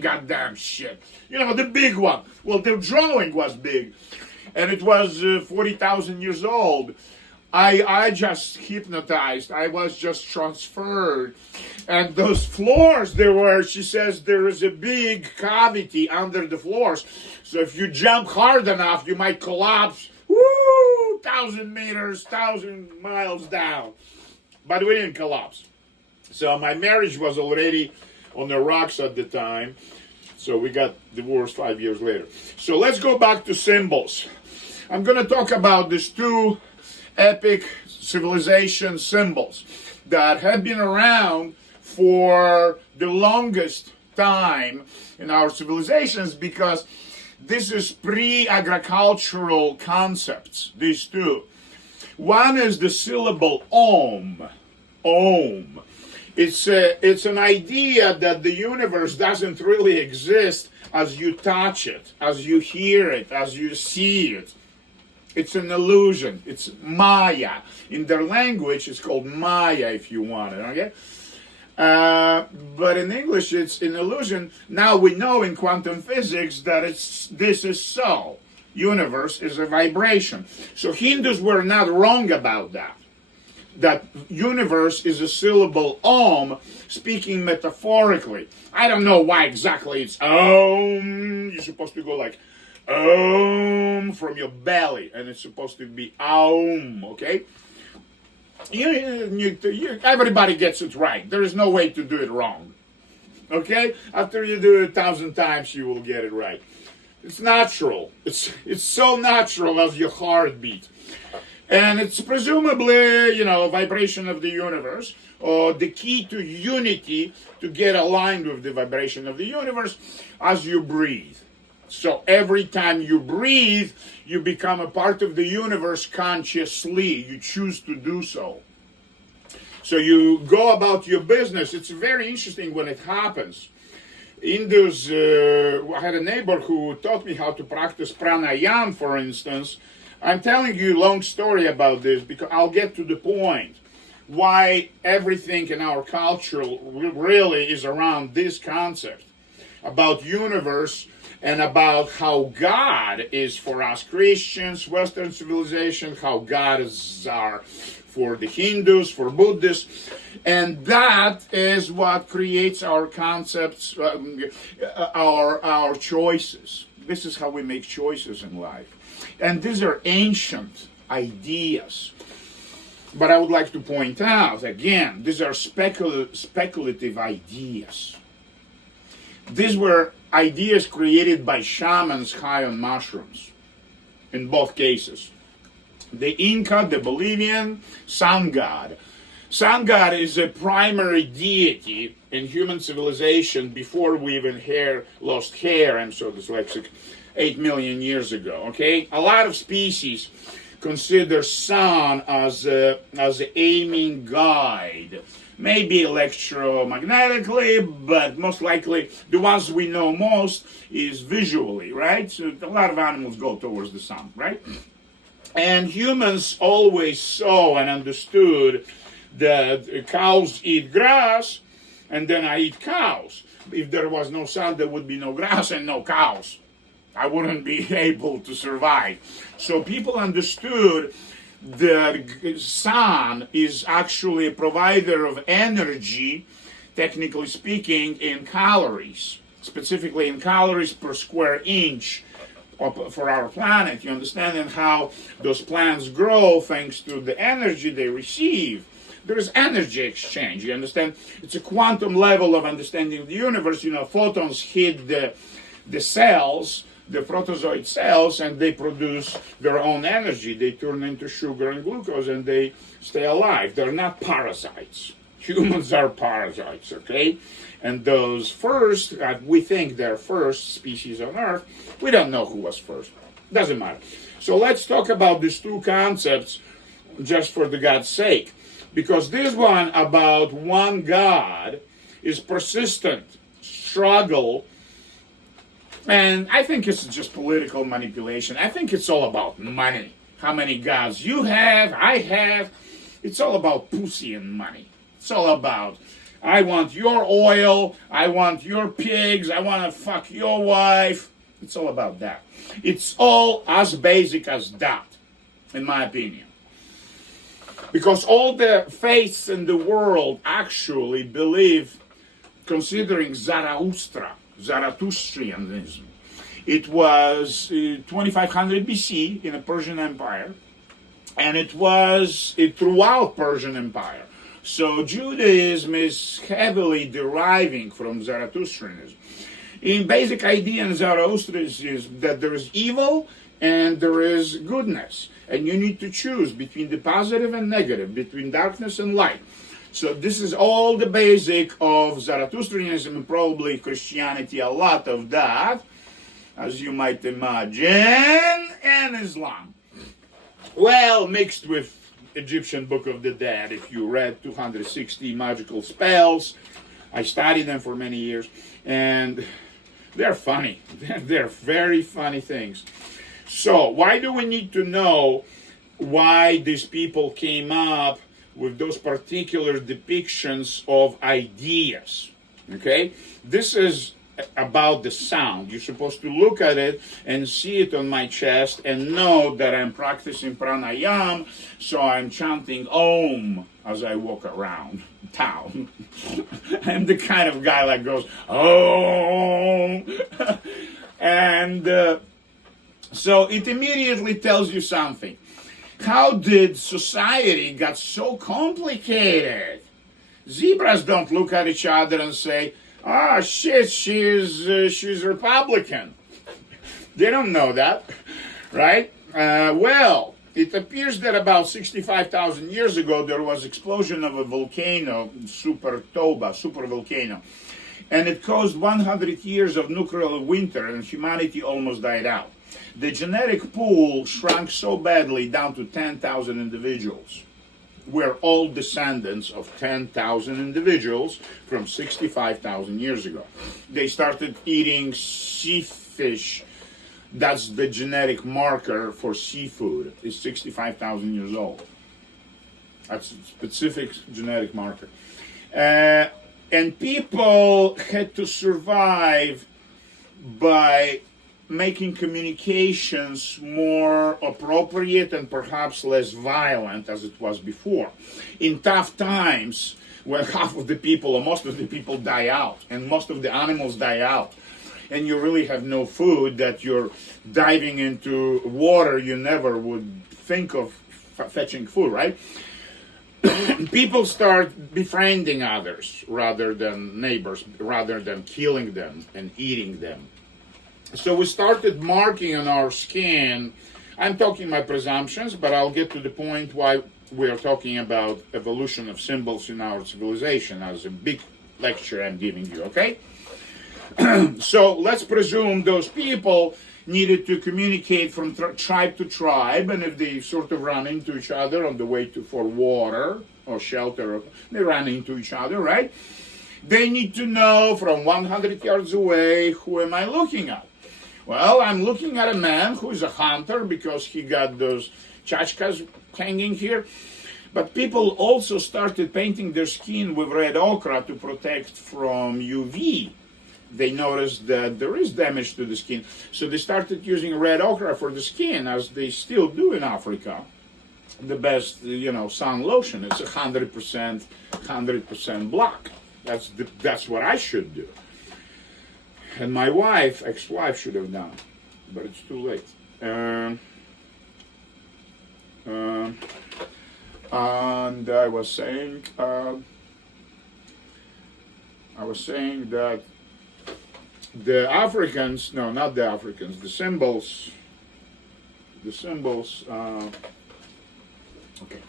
goddamn shit. You know, the big one. Well, the drawing was big, and it was 40,000 years old. I just hypnotized. I was just transferred. And those floors, she says, there is a big cavity under the floors. So if you jump hard enough, you might collapse. Woo! 1,000 meters, 1,000 miles down. But we didn't collapse. So my marriage was already on the rocks at the time. So we got divorced 5 years later. So let's go back to symbols. I'm going to talk about these two epic civilization symbols that have been around for the longest time in our civilizations, because this is pre-agricultural concepts, these two. One is the syllable Om. Om. It's an idea that the universe doesn't really exist as you touch it, as you hear it, as you see it. It's an illusion. It's Maya. In their language, it's called Maya, if you want it, okay? But in English, it's an illusion. Now we know in quantum physics that this is so. Universe is a vibration. So Hindus were not wrong about that. That universe is a syllable Om, speaking metaphorically. I don't know why exactly it's Om. You're supposed to go like Om from your belly, and it's supposed to be Aum, okay? Everybody gets it right. There is no way to do it wrong, okay? After you do it 1,000 times, you will get it right. It's natural. It's so natural as your heartbeat. And it's presumably, vibration of the universe, or the key to unity, to get aligned with the vibration of the universe as you breathe. So every time you breathe, you become a part of the universe consciously. You choose to do so. So you go about your business. It's very interesting when it happens. Hindus, I had a neighbor who taught me how to practice pranayama, for instance. I'm telling you a long story about this because I'll get to the point why everything in our culture really is around this concept about universe and about how God is for us Christians, Western civilization, how God is for the Hindus, for Buddhists, and that is what creates our concepts, our choices. This is how we make choices in life. And these are ancient ideas. But I would like to point out, again, these are speculative ideas. These were ideas created by shamans high on mushrooms, in both cases. The Inca, the Bolivian, sun god. Sun god is a primary deity in human civilization before we even lost hair, I'm so dyslexic, 8 million years ago, okay? A lot of species consider sun as an aiming guide. Maybe electromagnetically, but most likely the ones we know most is visually, right? So a lot of animals go towards the sun, right? And humans always saw and understood that cows eat grass, and then I eat cows. If there was no sun, there would be no grass and no cows. I wouldn't be able to survive. So people understood the sun is actually a provider of energy, technically speaking, in calories, specifically in calories per square inch for our planet. You understand? And how those plants grow thanks to the energy they receive. There is energy exchange, you understand? It's a quantum level of understanding of the universe. Photons hit the cells, the protozoid cells, and they produce their own energy. They turn into sugar and glucose, and they stay alive. They're not parasites. Humans are parasites, okay? And those first, we think they're first species on Earth. We don't know who was first. Doesn't matter. So let's talk about these two concepts just for the God's sake. Because this one about one God is persistent struggle. And I think it's just political manipulation. I think it's all about money. How many gods you have, I have. It's all about pussy and money. It's all about I want your oil, I want your pigs, I want to fuck your wife. It's all about that. It's all as basic as that, in my opinion. Because all the faiths in the world actually believe, considering Zarathustrianism, it was 2500 BC in the Persian Empire, and it was throughout Persian Empire. So Judaism is heavily deriving from Zarathustrianism. In basic idea in Zarathustra is that there is evil and there is goodness. And you need to choose between the positive and negative, between darkness and light. So this is all the basic of Zarathustrianism and probably Christianity, a lot of that, as you might imagine, and Islam. Well, mixed with Egyptian Book of the Dead. If you read 260 magical spells, I studied them for many years, and they're funny. They're very funny things. So why do we need to know why these people came up with those particular depictions of ideas? Okay, this is about the sound. You're supposed to look at it and see it on my chest and know that I'm practicing pranayam, so I'm chanting Om as I walk around town. I'm the kind of guy that goes Om. And so it immediately tells you something. How did society got so complicated? Zebras don't look at each other and say, "Ah, shit, she's Republican." They don't know that, right? Well, it appears that about 65,000 years ago there was explosion of a volcano, super volcano, and it caused 100 years of nuclear winter, and humanity almost died out. The genetic pool shrunk so badly down to 10,000 individuals. We're all descendants of 10,000 individuals from 65,000 years ago. They started eating sea fish. That's the genetic marker for seafood. It's 65,000 years old. That's a specific genetic marker. And people had to survive by making communications more appropriate and perhaps less violent as it was before. In tough times, when half of the people or most of the people die out and most of the animals die out, and you really have no food, that you're diving into water you never would think of fetching food, right? People start befriending others rather than neighbors, rather than killing them and eating them. So we started marking on our skin. I'm talking my presumptions, but I'll get to the point why we are talking about evolution of symbols in our civilization as a big lecture I'm giving you, okay? So let's presume those people needed to communicate from tribe to tribe, and if they sort of run into each other on the way for water or shelter, they run into each other, right? They need to know from 100 yards away, who am I looking at? Well, I'm looking at a man who is a hunter because he got those chachkas hanging here. But people also started painting their skin with red ochre to protect from UV. They noticed that there is damage to the skin. So they started using red ochre for the skin, as they still do in Africa. The best, sun lotion. It's 100% black. That's what I should do. And my ex-wife should have done, but it's too late. And I was saying that the Africans, no, not the Africans, the symbols, okay.